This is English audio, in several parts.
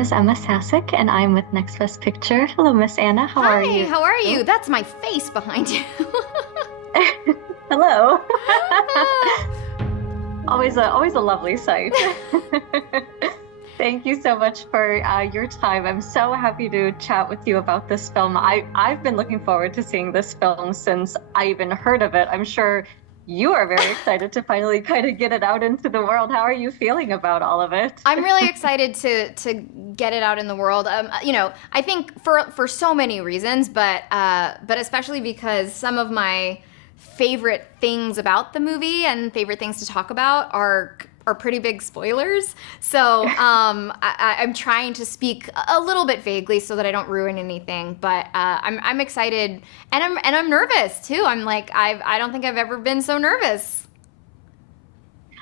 name is Emma Sasic, and I'm with Next Best Picture. Hello, Miss Anna. How are Hi, you? how are you? That's my face behind you. Hello. Always a lovely sight. Thank you so much for your time. I'm so happy to chat with you about this film. I've been looking forward to seeing this film since I even heard of it. I'm sure you are very excited to finally kind of get it out into the world. How are you feeling about all of it? I'm really excited to get it out in the world. I think for so many reasons, but especially because some of my favorite things about the movie and favorite things to talk about are pretty big spoilers. So I'm trying to speak a little bit vaguely so that I don't ruin anything. But I'm excited, and I'm nervous too. I'm like I don't think I've ever been so nervous.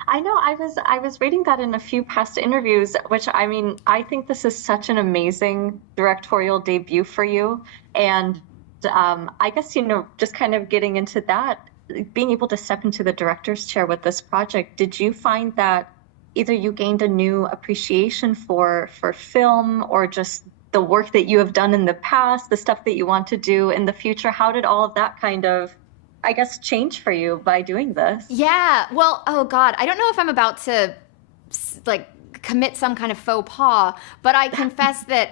I know I was reading that in a few past interviews, which I mean, I think this is such an amazing directorial debut for you. And I guess, just kind of getting into that, being able to step into the director's chair with this project, did you find that either you gained a new appreciation for film or just the work that you have done in the past, the stuff that you want to do in the future? How did all of that kind of, I guess, change for you by doing this? Yeah. Well, oh God, I don't know if I'm about to like commit some kind of faux pas, but I confess that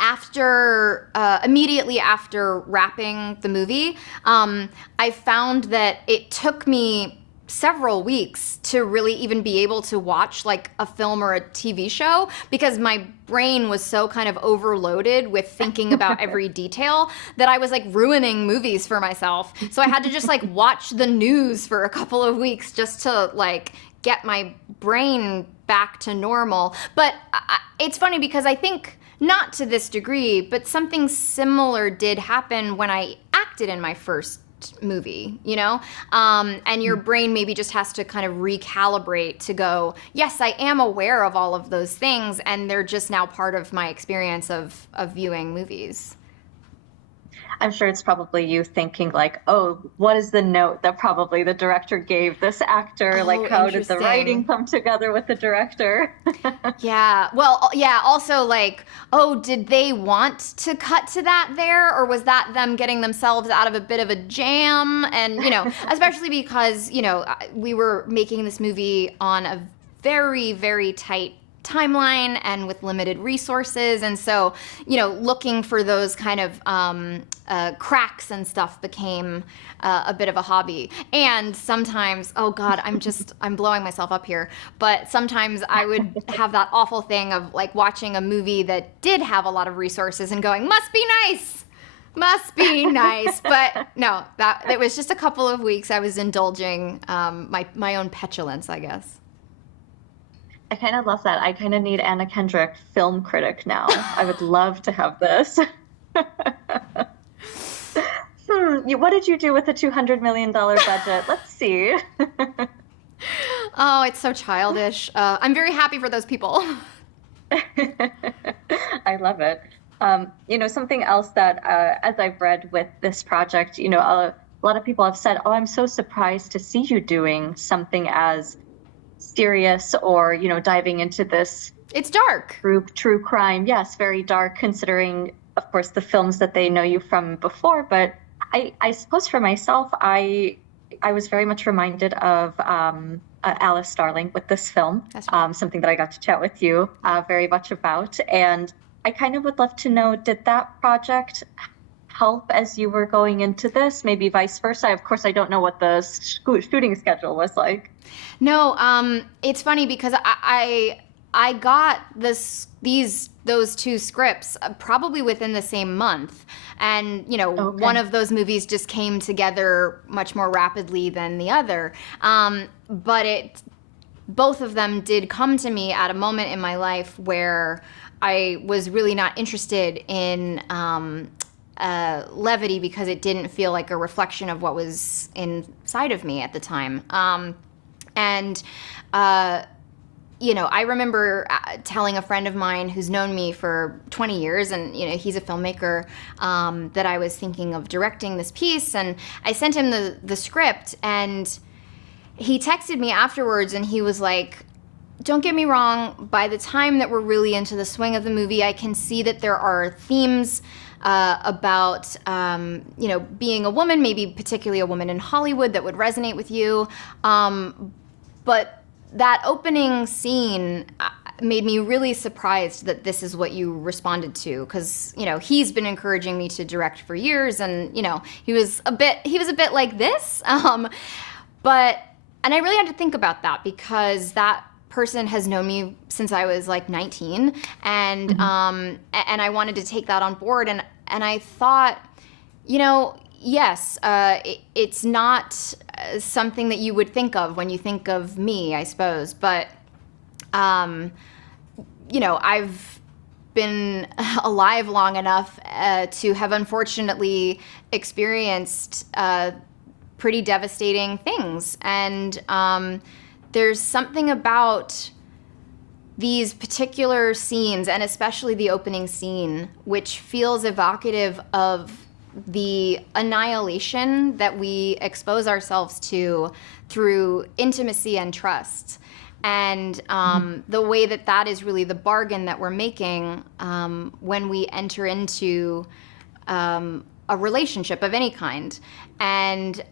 after immediately after wrapping the movie, I found that it took me several weeks to really even be able to watch like a film or a TV show because my brain was so kind of overloaded with thinking about every detail that I was like ruining movies for myself. So I had to just like watch the news for a couple of weeks just to like get my brain back to normal. But it's funny because I think not to this degree, but something similar did happen when I acted in my first movie, and your brain maybe just has to kind of recalibrate to go, yes, I am aware of all of those things, and they're just now part of my experience of viewing movies. I'm sure it's probably you thinking like, oh, what is the note that probably the director gave this actor? Oh, Like, how did the writing interesting. come together with the director? Yeah. Well, yeah. Also, like, oh, did they want to cut to that there, or was that them getting themselves out of a bit of a jam? And especially because we were making this movie on a very, very tight timeline and with limited resources, and so looking for those kind of cracks and stuff became a bit of a hobby. And sometimes, oh God, I'm blowing myself up here, but sometimes I would have that awful thing of like watching a movie that did have a lot of resources and going, must be nice. But no, that it was just a couple of weeks I was indulging my own petulance, I guess. I kind of love that. I kind of need Anna Kendrick film critic now. I would love to have this. What did you do with the $200 million budget? Let's see. Oh, it's so childish. I'm very happy for those people. I love it. Something else that, as I've read with this project, a lot of people have said, oh, I'm so surprised to see you doing something as serious or, diving into this It's dark. true crime. Yes, very dark, considering, of course, the films that they know you from before. But I suppose for myself, I was very much reminded of Alice Starling with this film, That's right. something that I got to chat with you very much about. And I kind of would love to know, did that project help as you were going into this? Maybe vice versa. Of course, I don't know what the shooting schedule was like. No, it's funny because I got those two scripts probably within the same month, and Okay. one of those movies just came together much more rapidly than the other. But both of them did come to me at a moment in my life where I was really not interested in levity because it didn't feel like a reflection of what was inside of me at the time. And I remember telling a friend of mine who's known me for 20 years, and he's a filmmaker, that I was thinking of directing this piece, and I sent him the script, and he texted me afterwards, and he was like, don't get me wrong, by the time that we're really into the swing of the movie, I can see that there are themes about, being a woman, maybe particularly a woman in Hollywood, that would resonate with you. But that opening scene made me really surprised that this is what you responded to, because he's been encouraging me to direct for years, and he was a bit like this, but and I really had to think about that, because that person has known me since I was like 19, and and I wanted to take that on board, and I thought, yes, it's not something that you would think of when you think of me, I suppose, but I've been alive long enough to have unfortunately experienced pretty devastating things, and there's something about these particular scenes, and especially the opening scene, which feels evocative of the annihilation that we expose ourselves to through intimacy and trust. And the way that is really the bargain that we're making when we enter into a relationship of any kind. And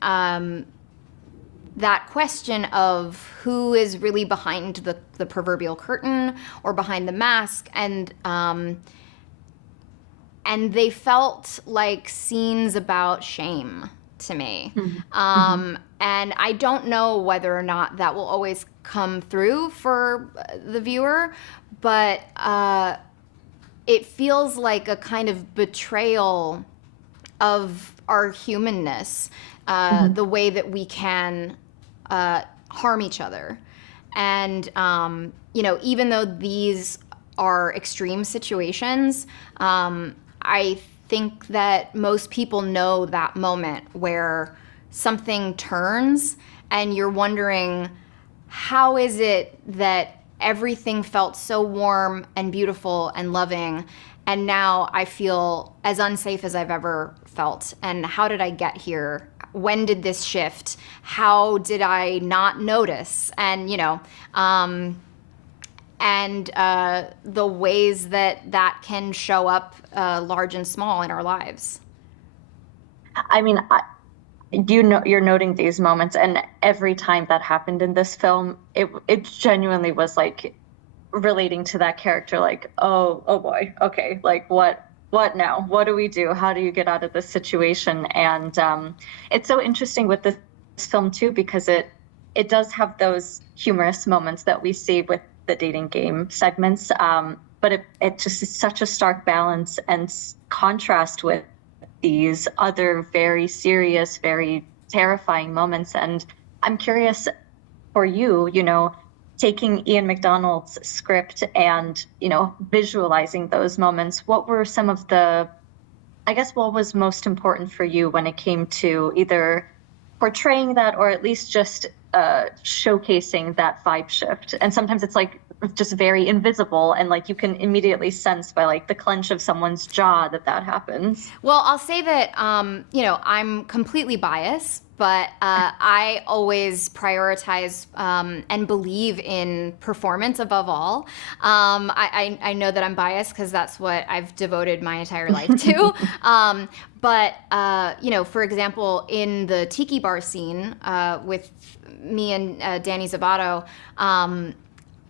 that question of who is really behind the proverbial curtain or behind the mask, and they felt like scenes about shame to me. And I don't know whether or not that will always come through for the viewer, but it feels like a kind of betrayal of our humanness, the way that we can harm each other. And, even though these are extreme situations, I think that most people know that moment where something turns and you're wondering, how is it that everything felt so warm and beautiful and loving, and now I feel as unsafe as I've ever felt? And how did I get here? When did this shift? How did I not notice? And, the ways that can show up large and small in our lives. I mean, you're noting these moments, and every time that happened in this film, it genuinely was like relating to that character, like, oh boy, okay, like what now? What do we do? How do you get out of this situation? And it's so interesting with this film too, because it does have those humorous moments that we see with the dating game segments, but it just is such a stark balance and contrast with these other very serious, very terrifying moments. And I'm curious for you, taking Ian McDonald's script and, visualizing those moments, what were some of what was most important for you when it came to either portraying that, or at least just showcasing that vibe shift? And sometimes it's like just very invisible, and like you can immediately sense by like the clench of someone's jaw that happens. Well, I'll say that I'm completely biased, but I always prioritize and believe in performance above all. I know that I'm biased because that's what I've devoted my entire life to. But for example, in the tiki bar scene with me and Danny Zavato,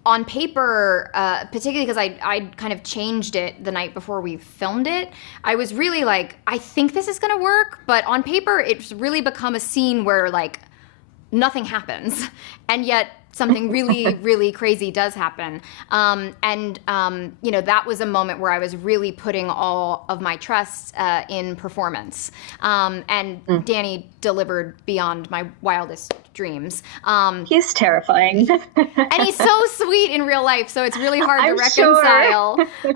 on paper, particularly because I kind of changed it the night before we filmed it, I was really like, I think this is going to work. But on paper, it's really become a scene where like nothing happens. And yet something really, really crazy does happen. That was a moment where I was really putting all of my trust in performance. And Danny delivered beyond my wildest dreams. He's terrifying. And he's so sweet in real life, so it's really hard to reconcile. Sure.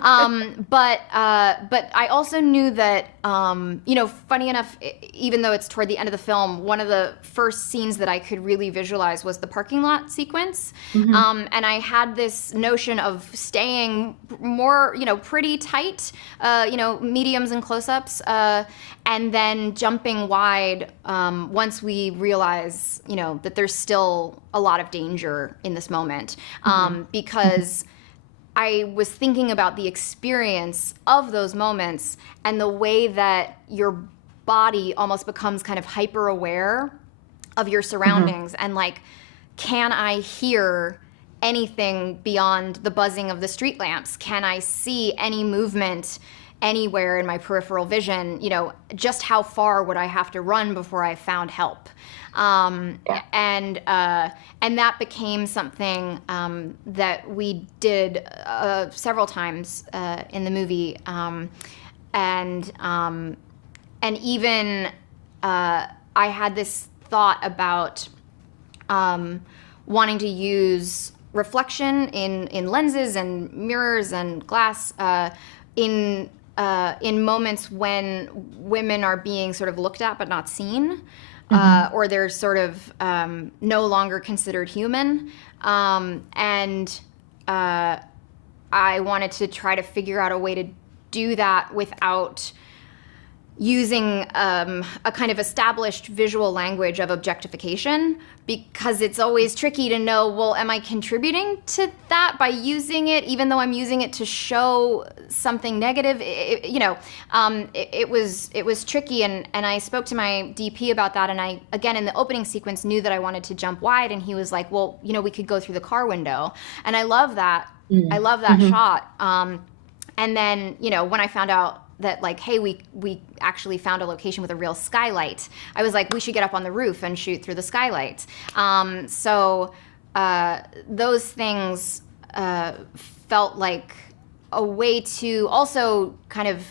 But I also knew that, funny enough, even though it's toward the end of the film, one of the first scenes that I could really visualize was the parking lot sequence. sequence. Mhm. And I had this notion of staying more, pretty tight, mediums and close-ups, and then jumping wide once we realize, that there's still a lot of danger in this moment. Because I was thinking about the experience of those moments and the way that your body almost becomes kind of hyper aware of your surroundings and like, can I hear anything beyond the buzzing of the street lamps? Can I see any movement anywhere in my peripheral vision? Just how far would I have to run before I found help? And that became something that we did several times in the movie, and even I had this thought about wanting to use reflection in lenses and mirrors and glass in moments when women are being sort of looked at but not seen. Or they're sort of no longer considered human. And I wanted to try to figure out a way to do that without using a kind of established visual language of objectification, because it's always tricky to know, well, am I contributing to that by using it, even though I'm using it to show something negative? It was tricky, and I spoke to my DP about that, and I, again, in the opening sequence, knew that I wanted to jump wide, and he was like, well, we could go through the car window, and I love that. I love that shot. And then, when I found out that, like, hey, we actually found a location with a real skylight, I was like, we should get up on the roof and shoot through the skylight. So those things felt like a way to also kind of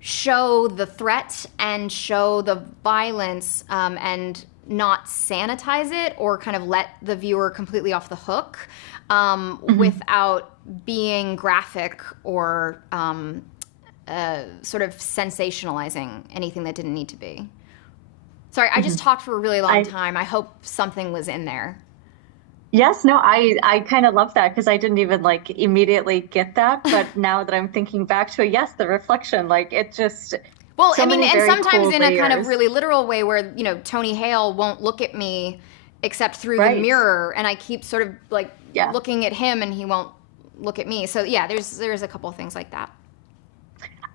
show the threat and show the violence, and not sanitize it or kind of let the viewer completely off the hook, without being graphic or sort of sensationalizing anything that didn't need to be. Sorry, I just talked for a really long time. I hope something was in there. Yes, no, I kind of love that, because I didn't even like immediately get that, but now that I'm thinking back to it, yes, the reflection, like it just. Well, so I mean, many and very sometimes cool in a kind of layers. really literal way where, Tony Hale won't look at me except through the Right. mirror, and I keep sort of like Yeah. looking at him and he won't look at me. So yeah, there's a couple of things like that.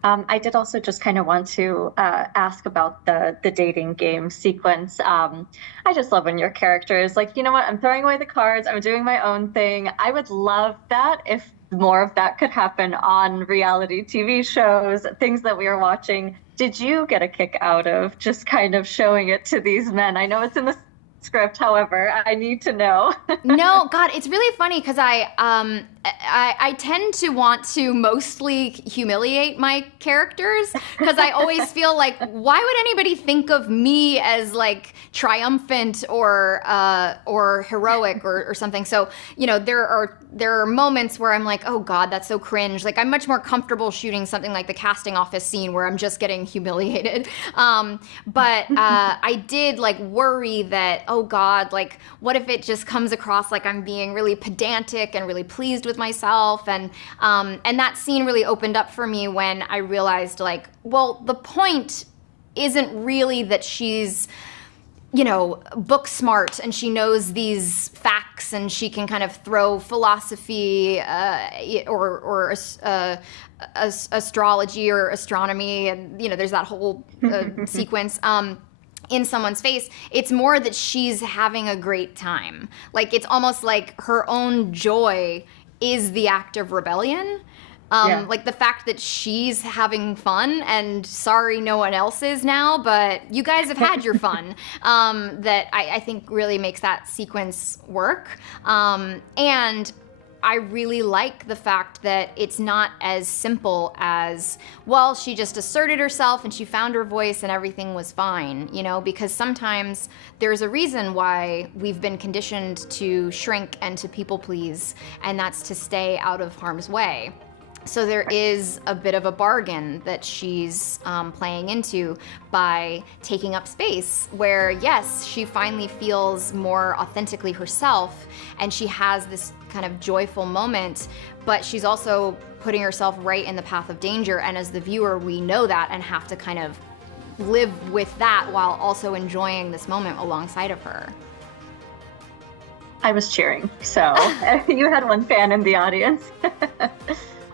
I did also just kind of want to ask about the dating game sequence. I just love when your character is like, you know what, I'm throwing away the cards, I'm doing my own thing. I would love that if more of that could happen on reality TV shows, things that we are watching. Did you get a kick out of just kind of showing it to these men? I know it's in the script, however, I need to know. No, God, it's really funny because I tend to want to mostly humiliate my characters, because I always feel like, why would anybody think of me as like triumphant or heroic or something? So, there are moments where I'm like, oh God, that's so cringe. Like, I'm much more comfortable shooting something like the casting office scene where I'm just getting humiliated. But I did like worry that, oh God, like what if it just comes across like I'm being really pedantic and really pleased with myself? And that scene really opened up for me when I realized, like, well, the point isn't really that she's, book smart and she knows these facts and she can kind of throw philosophy or astrology or astronomy, and there's that whole sequence in someone's face. It's more that she's having a great time. Like, it's almost like her own joy is the act of rebellion. Like the fact that she's having fun, and sorry no one else is now, but you guys have had your fun, that I think really makes that sequence work. And I really like the fact that it's not as simple as, well, she just asserted herself and she found her voice and everything was fine, because sometimes there's a reason why we've been conditioned to shrink and to people please, and that's to stay out of harm's way. So there is a bit of a bargain that she's playing into by taking up space where, yes, she finally feels more authentically herself and she has this kind of joyful moment, but she's also putting herself right in the path of danger. And as the viewer, we know that and have to kind of live with that while also enjoying this moment alongside of her. I was cheering, so you had one fan in the audience.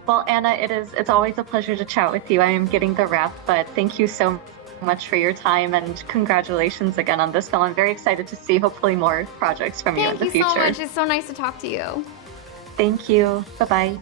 Well, Anna, it's always a pleasure to chat with you. I am getting the wrap, but thank you so much for your time and congratulations again on this film. I'm very excited to see hopefully more projects from you in the future. Thank you so much. It's so nice to talk to you. Thank you. Bye-bye.